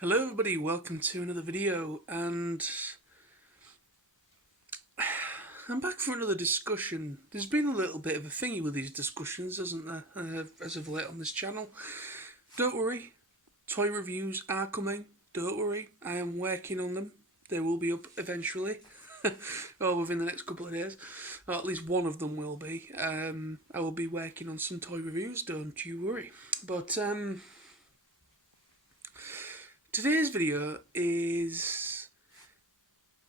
Hello everybody, welcome to another video, and I'm back for another discussion. There's been a little bit of a thingy with these discussions, hasn't there, as of late on this channel. Don't worry, toy reviews are coming, don't worry, I am working on them. They will be up eventually, or within the next couple of days, or at least one of them will be. I will be working on some toy reviews, don't you worry. But today's video is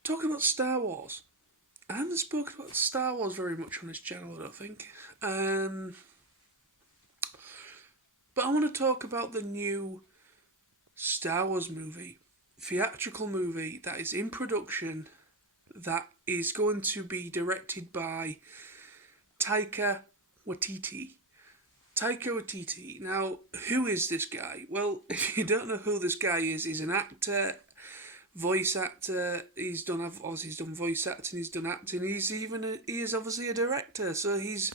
talking about Star Wars. I haven't spoken about Star Wars very much on this channel, I don't think. But I want to talk about the new Star Wars movie, theatrical movie that is in production, that is going to be directed by Taika Waititi. Taika Waititi. Now, who is this guy? Well, if you don't know who this guy is, he's an actor, voice actor. He's done voice acting. He's done acting. He is obviously a director. So he's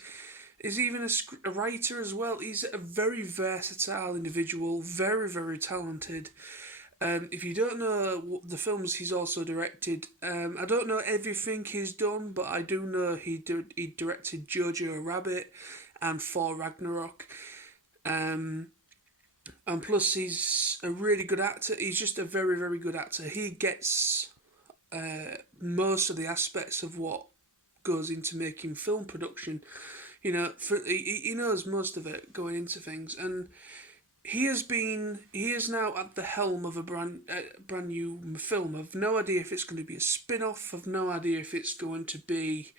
even a writer as well. He's a very versatile individual. Very talented. If you don't know the films he's also directed, I don't know everything he's done, but I do know he directed Jojo Rabbit and Thor Ragnarok. And plus, he's a really good actor. He's just a very good actor. He gets most of the aspects of what goes into making film production. He knows most of it going into things, and he is now at the helm of a brand new film. I've no idea if it's going to be a spin-off. I've no idea if it's going to be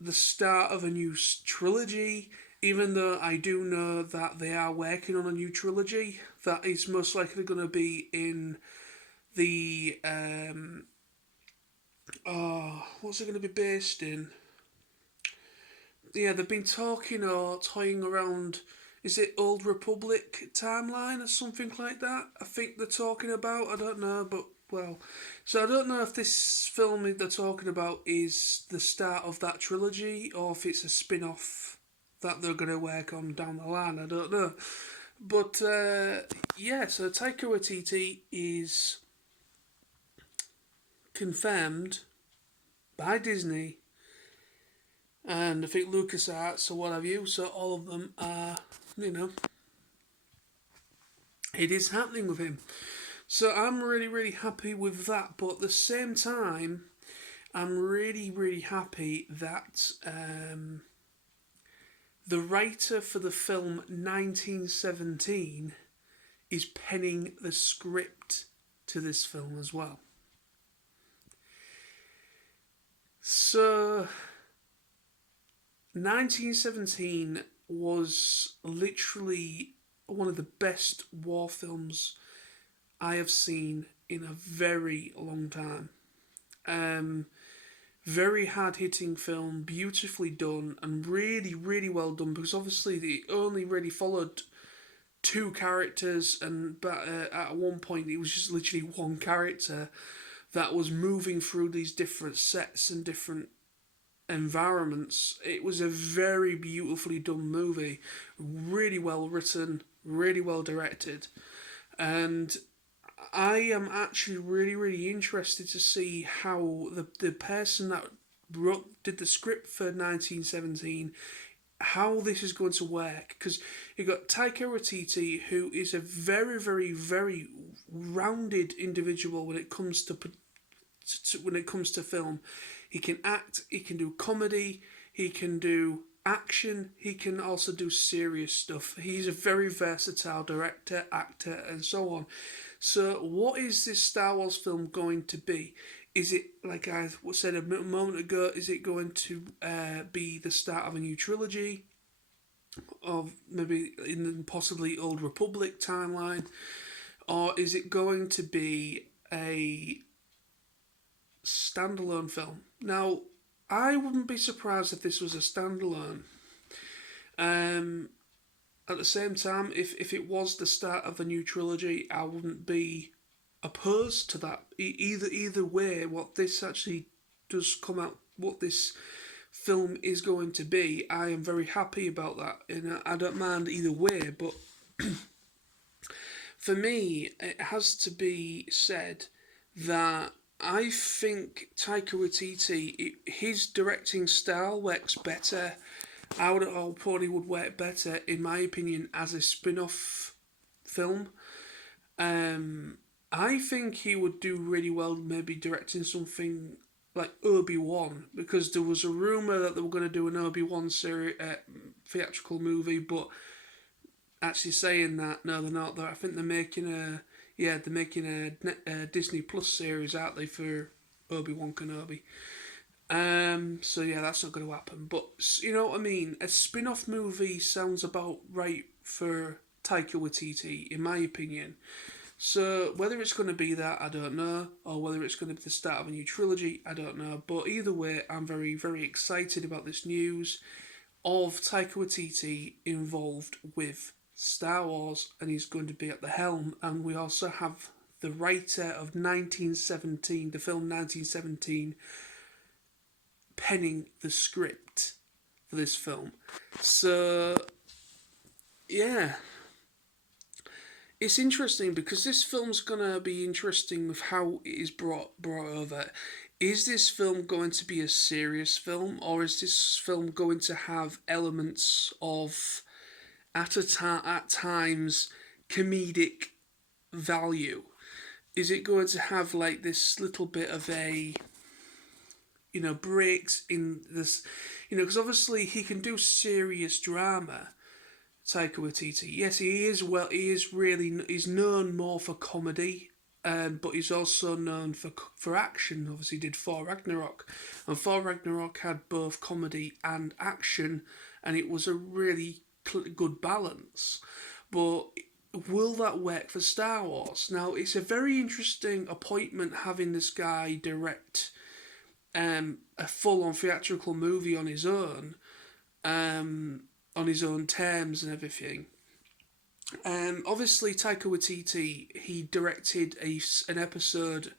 the start of a new trilogy, even though I do know that they are working on a new trilogy that is most likely going to be in the what's it going to be based in? Yeah, they've been talking or toying around. Is it Old Republic timeline or something like that? I think they're talking about. I don't know, but well, so I don't know if this film they're talking about is the start of that trilogy or if it's a spin-off that they're going to work on down the line. I don't know. But yeah, so Taika Waititi is confirmed by Disney and I think LucasArts or what have you, so all of them are, it is happening with him. So I'm really happy with that, but at the same time, I'm really happy that the writer for the film 1917 is penning the script to this film as well. So 1917 was literally one of the best war films I have seen in a very long time. Very hard-hitting film, beautifully done, and really well done, because obviously they only really followed two characters, and at one point it was just literally one character that was moving through these different sets and different environments. It was a very beautifully done movie, really well written, really well directed, and I am actually really interested to see how the person that did the script for 1917, how this is going to work, because you got Taika Waititi, who is a very rounded individual when it comes to film. He can act, he can do comedy, he can do action, he can also do serious stuff. He's a very versatile director, actor, and so on. So, what is this Star Wars film going to be? Is it, like I said a moment ago, is it going to be the start of a new trilogy? Of maybe in possibly Old Republic timeline? Or is it going to be a standalone film? Now, I wouldn't be surprised if this was a standalone. At the same time, if it was the start of a new trilogy, I wouldn't be opposed to that. Either way, what this actually does come out, what this film is going to be, I am very happy about that. And I don't mind either way, but For me, it has to be said that I think Taika Waititi, his directing style works better. I probably would work better, in my opinion, as a spin off film. Um, I think he would do really well maybe directing something like Obi-Wan, because there was a rumor that they were going to do an Obi-Wan theatrical movie, but actually saying that, no, they're not. I think they're making a Disney Plus series, aren't they, for Obi-Wan Kenobi. So yeah, that's not going to happen. But you know what I mean. A spin-off movie sounds about right for Taika Waititi, in my opinion. So whether it's going to be that, I don't know, or whether it's going to be the start of a new trilogy, I don't know. But either way, I'm very, very excited about this news of Taika Waititi involved with Star Wars, and he's going to be at the helm. And we also have the writer of 1917, the film 1917, penning the script for this film. So, yeah, it's interesting because this film's gonna be interesting with how it is brought over. Is this film going to be a serious film, or is this film going to have elements of at times comedic value? Is it going to have like this little bit of a breaks in this, because obviously he can do serious drama, Taika Waititi. Yes, he is. Well, he's known more for comedy, but he's also known for action. Obviously, he did Thor Ragnarok, and Thor Ragnarok had both comedy and action, and it was a really good balance. But will that work for Star Wars? Now, it's a very interesting appointment having this guy direct a full-on theatrical movie on his own terms and everything. Obviously, Taika Waititi, he directed an episode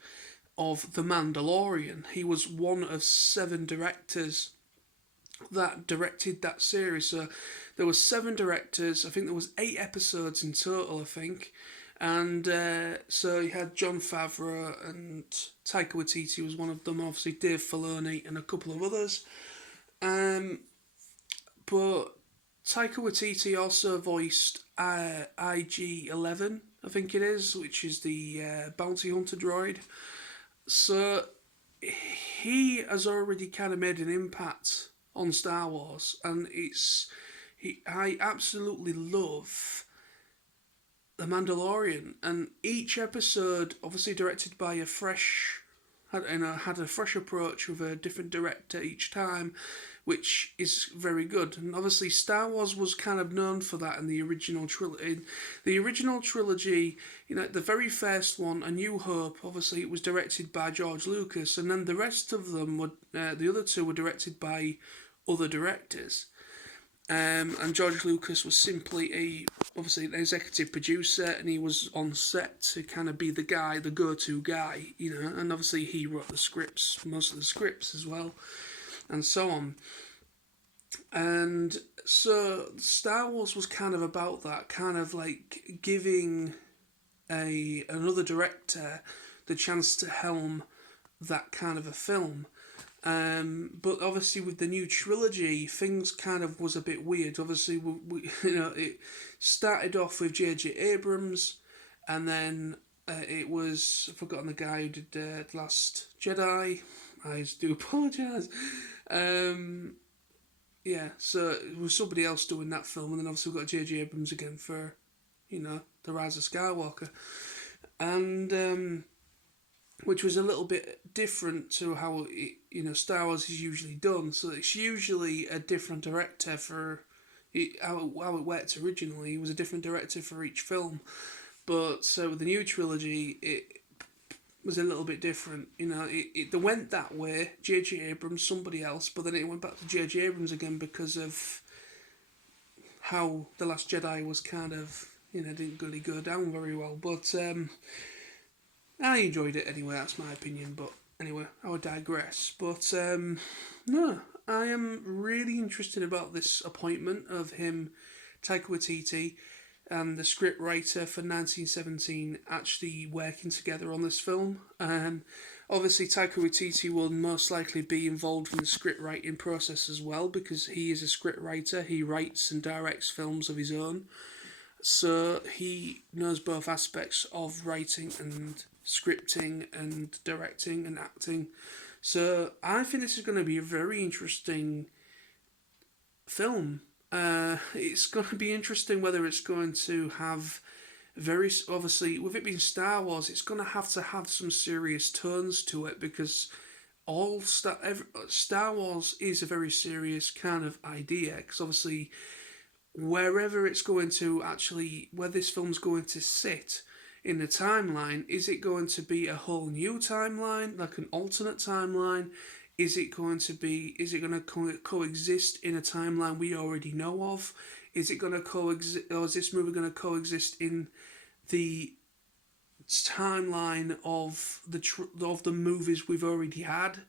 of The Mandalorian. He was one of 7 directors that directed that series. So there were 7 directors. I think there was 8 episodes in total, I think. And so you had Jon Favreau, and Taika Waititi was one of them. Obviously, Dave Filoni and a couple of others. But Taika Waititi also voiced IG-11, I think it is, which is the bounty hunter droid. So he has already kind of made an impact on Star Wars, and I absolutely love The Mandalorian, and each episode obviously directed by had a fresh approach with a different director each time, which is very good. And obviously, Star Wars was kind of known for that in the original trilogy. The original trilogy, the very first one, A New Hope, obviously it was directed by George Lucas, and then the rest of them were the other 2 were directed by other directors. And George Lucas was simply obviously an executive producer, and he was on set to kind of be the go-to guy, and obviously he wrote the scripts, most of the scripts as well, and so on. And so Star Wars was kind of about that, kind of like giving another director the chance to helm that kind of a film. But obviously with the new trilogy, things kind of was a bit weird. Obviously, it started off with J.J. Abrams, and then it was, I've forgotten the guy who did The Last Jedi. I do apologise. So it was somebody else doing that film, and then obviously we've got J.J. Abrams again for, The Rise of Skywalker. And which was a little bit different to how Star Wars is usually done. So it's usually a different director for how it worked originally. It was a different director for each film, but so with the new trilogy, it was a little bit different. They went that way. J.J. Abrams, somebody else, but then it went back to J.J. Abrams again because of how The Last Jedi was kind of didn't really go down very well, but. I enjoyed it anyway, that's my opinion, but anyway, I would digress. But no, I am really interested about this appointment of him, Taika Waititi. and the script writer for 1917 actually working together on this film. And obviously, Taika Waititi will most likely be involved in the script writing process as well because he is a script writer. He writes and directs films of his own. So he knows both aspects of writing and scripting and directing and acting. So I think this is going to be a very interesting film. It's going to be interesting whether it's going to have very obviously with it being Star Wars, it's going to have some serious tones to it because Star Wars is a very serious kind of idea because obviously wherever it's going to actually where this film's going to sit in the timeline, is it going to be a whole new timeline, like an alternate timeline? Is it going to coexist in a timeline we already know of? Is it going to coexist, or is this movie going to coexist in the timeline of the movies we've already had?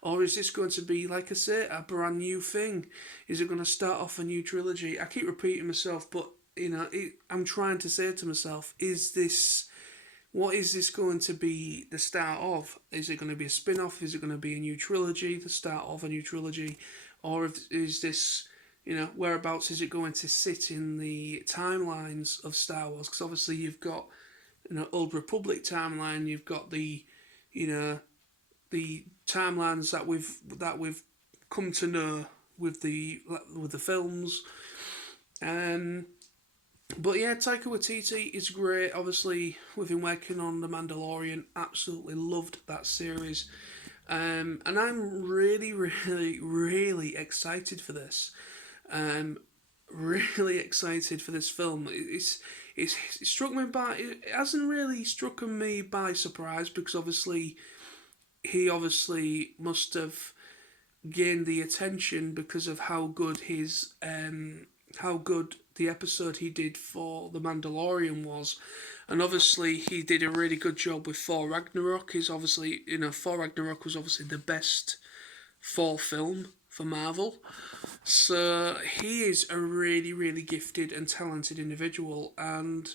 Or is this going to be, like I say, a brand new thing? Is it going to start off a new trilogy? I keep repeating myself, but I'm trying to say to myself, what is this going to be the start of? Is it going to be a spin off? Is it going to be a new trilogy, the start of a new trilogy? Or is this, whereabouts is it going to sit in the timelines of Star Wars? Because obviously you've got, Old Republic timeline, you've got the timelines that we've come to know with the films. But yeah, Taika Waititi is great. Obviously, we've been working on The Mandalorian. Absolutely loved that series. And I'm really, really, really excited for this. Really excited for this film. It struck me by. It hasn't really struck me by surprise because obviously he obviously must have gained the attention because of how good the episode he did for The Mandalorian was. And obviously he did a really good job with Thor Ragnarok. Thor Ragnarok was obviously the best Thor film for Marvel. So he is a really, really gifted and talented individual. And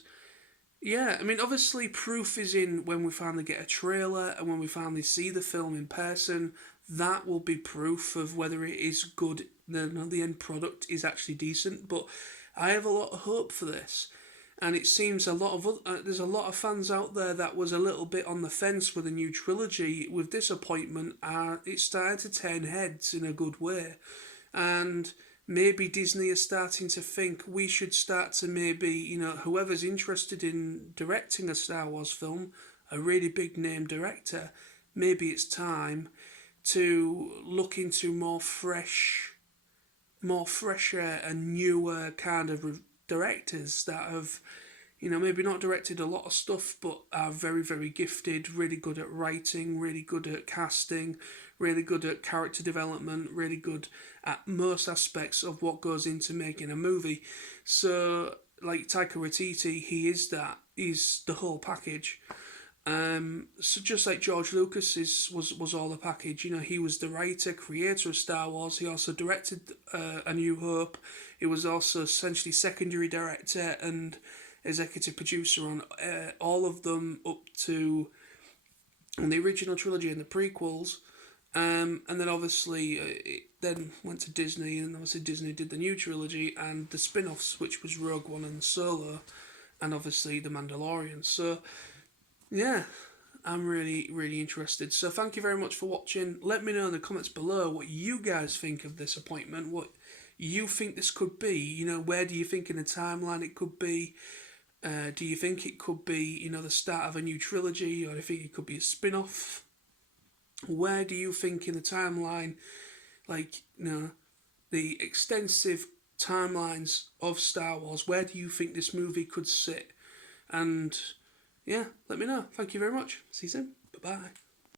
yeah, I mean, obviously, proof is in when we finally get a trailer and when we finally see the film in person. That will be proof of whether it is good. The end product is actually decent. But I have a lot of hope for this, and it seems there's a lot of fans out there that was a little bit on the fence with a new trilogy with disappointment. It's starting to turn heads in a good way, and maybe Disney is starting to think we should start to maybe, whoever's interested in directing a Star Wars film, a really big name director, maybe it's time to look into more fresher and newer kind of directors that have, maybe not directed a lot of stuff, but are very, very gifted, really good at writing, really good at casting, really good at character development, really good at most aspects of what goes into making a movie. So, like Taika Waititi, he is that. He's the whole package. So just like George Lucas was all the package. He was the writer, creator of Star Wars. He also directed A New Hope. He was also essentially secondary director and executive producer on all of them up to on the original trilogy and the prequels. And then obviously it then went to Disney, and obviously Disney did the new trilogy and the spin-offs, which was Rogue One and Solo, and obviously The Mandalorian. So yeah, I'm really, really interested. So thank you very much for watching. Let me know in the comments below what you guys think of this appointment, what you think this could be. Where do you think in the timeline it could be? Do you think it could be, the start of a new trilogy, or do you think it could be a spin-off? Where do you think in the timeline, the extensive timelines of Star Wars, where do you think this movie could sit? And yeah, let me know. Thank you very much. See you soon. Bye-bye.